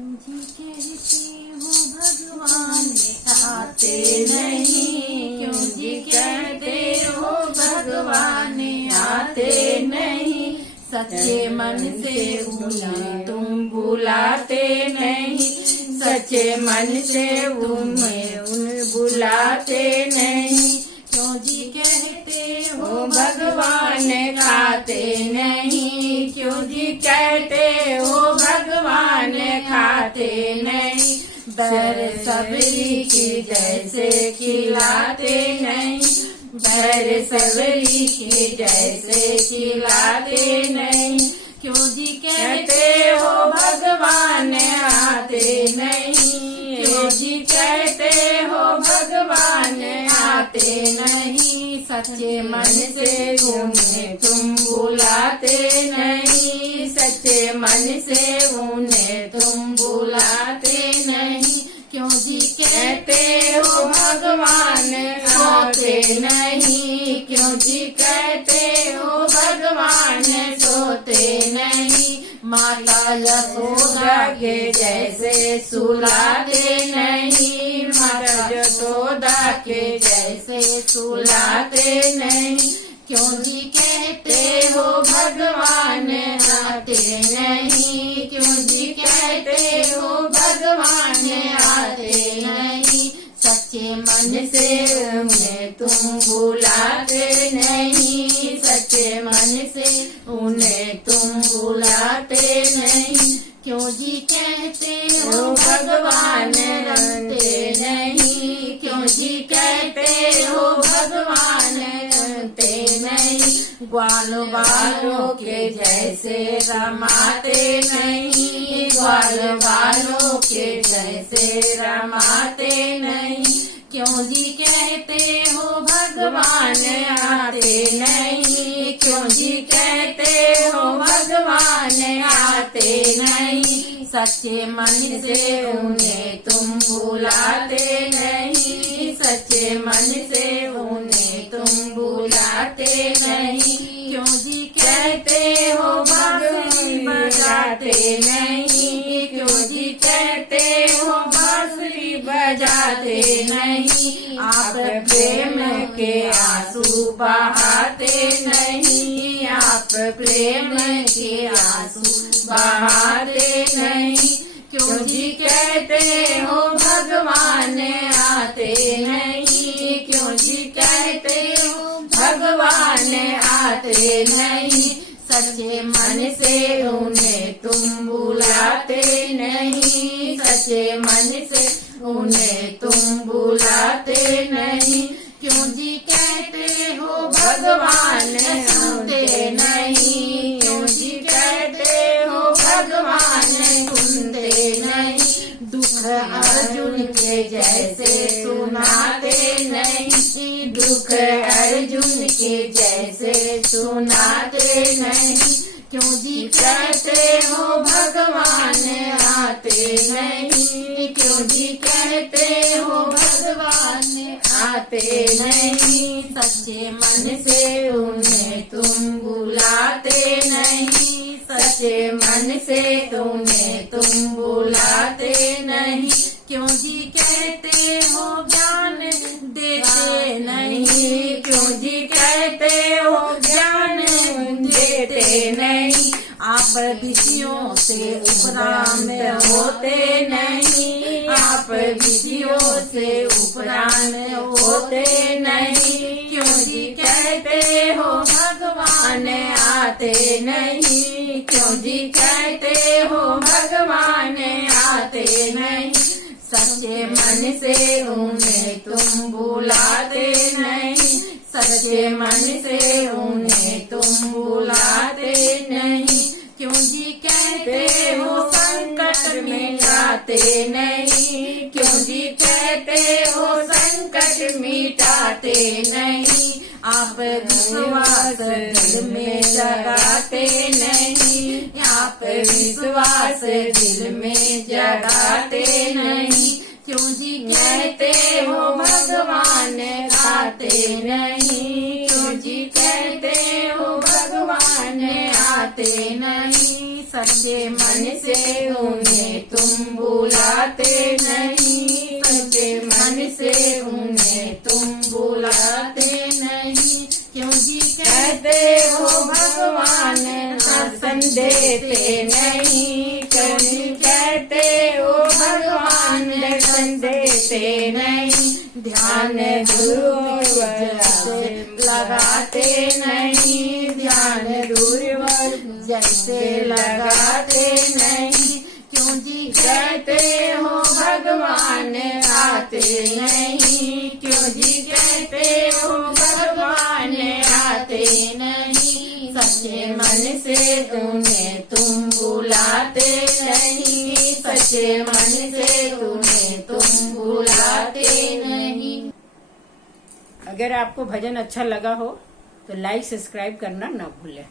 जी कहते हो भगवान आते नहीं, क्यों जी कहते हो भगवान आते नहीं। सच्चे मन से उन्हें तुम बुलाते नहीं, सच्चे मन से उन्हें बुलाते नहीं। क्यों जी कहते हो भगवान खाते नहीं, क्यों जी कहते हो भगवान खाते नहीं। बैर सबरी की जैसे खिलाते नहीं, बैर सबरी की जैसे खिलाते नहीं। क्यों जी कहते हो भगवान आते नहीं, क्यों जी कहते हो भगवान आते नहीं। सच्चे मन से उन्हें तुम बुलाते नहीं, सच्चे मन से उन्हें तुम बुलाते नहीं। क्यों जी कहते हो भगवान सोते नहीं, क्यों जी कहते हो भगवान सोते नहीं। माता यशोदा के जैसे सुलाते नहीं, माता यशोदा के जैसे सुलाते नहीं। क्यों जी कहते हो भगवान आते नहीं, क्यों जी कहते हो भगवान आते नहीं। सच्चे मन से उन्हें तुम बुलाते नहीं, सच्चे मन से उन्हें तुम बुलाते नहीं। क्यों जी कहते हो भगवान रमते नहीं, क्यों जी कहते हो भगवान रमते नहीं। ग्वाल वालों के जैसे रमाते नहीं, ग्वाल वालों के जैसे रमाते नहीं। क्यों जी कहते हो भगवान आते नहीं, क्यों जी कहते हो भगवान आते नहीं। सच्चे मन से उन्हें तुम बुलाते नहीं, सच्चे मन से उन्हें तुम बुलाते नहीं। क्यों जी कहते हो बांसुरी बजाते नहीं, क्यों जी कहते हो बांसुरी बजाते नहीं। आप प्रेम के आंसू बहाते नहीं, आप प्रेम के आंसू बहाते नहीं। क्यों जी कहते हो भगवान आते नहीं, क्यों जी कहते हो भगवान आते नहीं। सच्चे मन से उन्हें तुम बुलाते नहीं, सच्चे मन से उन्हें तुम बुलाते नहीं। क्यों जी कहते हो भगवान सुनते नहीं, क्यों जी कहते हो भगवान सुनते नहीं। दुख अर्जुन के जैसे सुनाते नहीं, दुख अर्जुन के जैसे सुनाते नहीं। क्यों जी कहते हो भगवान आते नहीं, क्यों जी कहते हो भगवान आते नहीं। सच्चे मन से उन्हें तुम बुलाते नहीं, सच्चे मन से उन्हें तुम बुलाते नहीं। क्यों जी कहते हो ज्ञान देते नहीं, क्यों जी कहते हो ज्ञान देते नहीं। आप विषयों से उपरांत होते नहीं, आप विषयों से उपरांत होते नहीं। क्यों जी कहते हो भगवान आते नहीं, क्यों जी कहते हो भगवान आते नहीं। सच्चे मन से उन्हें तुम बुलाते नहीं, सच्चे मन से उन्हें तुम बुलाते नहीं। क्यों जी कहते हो संकट मिटाते नहीं, क्यों जी कहते हो संकट मिटाते नहीं। आप विश्वास दिल में जगाते नहीं, आप विश्वास दिल में जगाते नहीं। क्यों जी कहते हो भगवान आते नहीं, क्यों जी कहते हो भगवान आते नहीं। सच्चे मन से उन्हें तुम बुलाते नहीं, सच्चे मन से उन्हें तुम बुलाते नहीं। क्यों जी कहते हो भगवान दर्शन देते नहीं, क्यों जी कहते हो भगवान दर्शन देते नहीं। ध्यान ध्रुव जैसे लगाते नहीं, ध्यान ध्रुव जैसे लगाते नहीं। क्यों जी कहते हो भगवान आते नहीं, क्यों जी कहते हो भगवान आते नहीं। सच्चे मन से उन्हें तुम बुलाते नहीं, सच्चे मन से उन्हें तुम बुलाते नहीं। अगर आपको भजन अच्छा लगा हो तो लाइक सब्सक्राइब करना ना भूलें।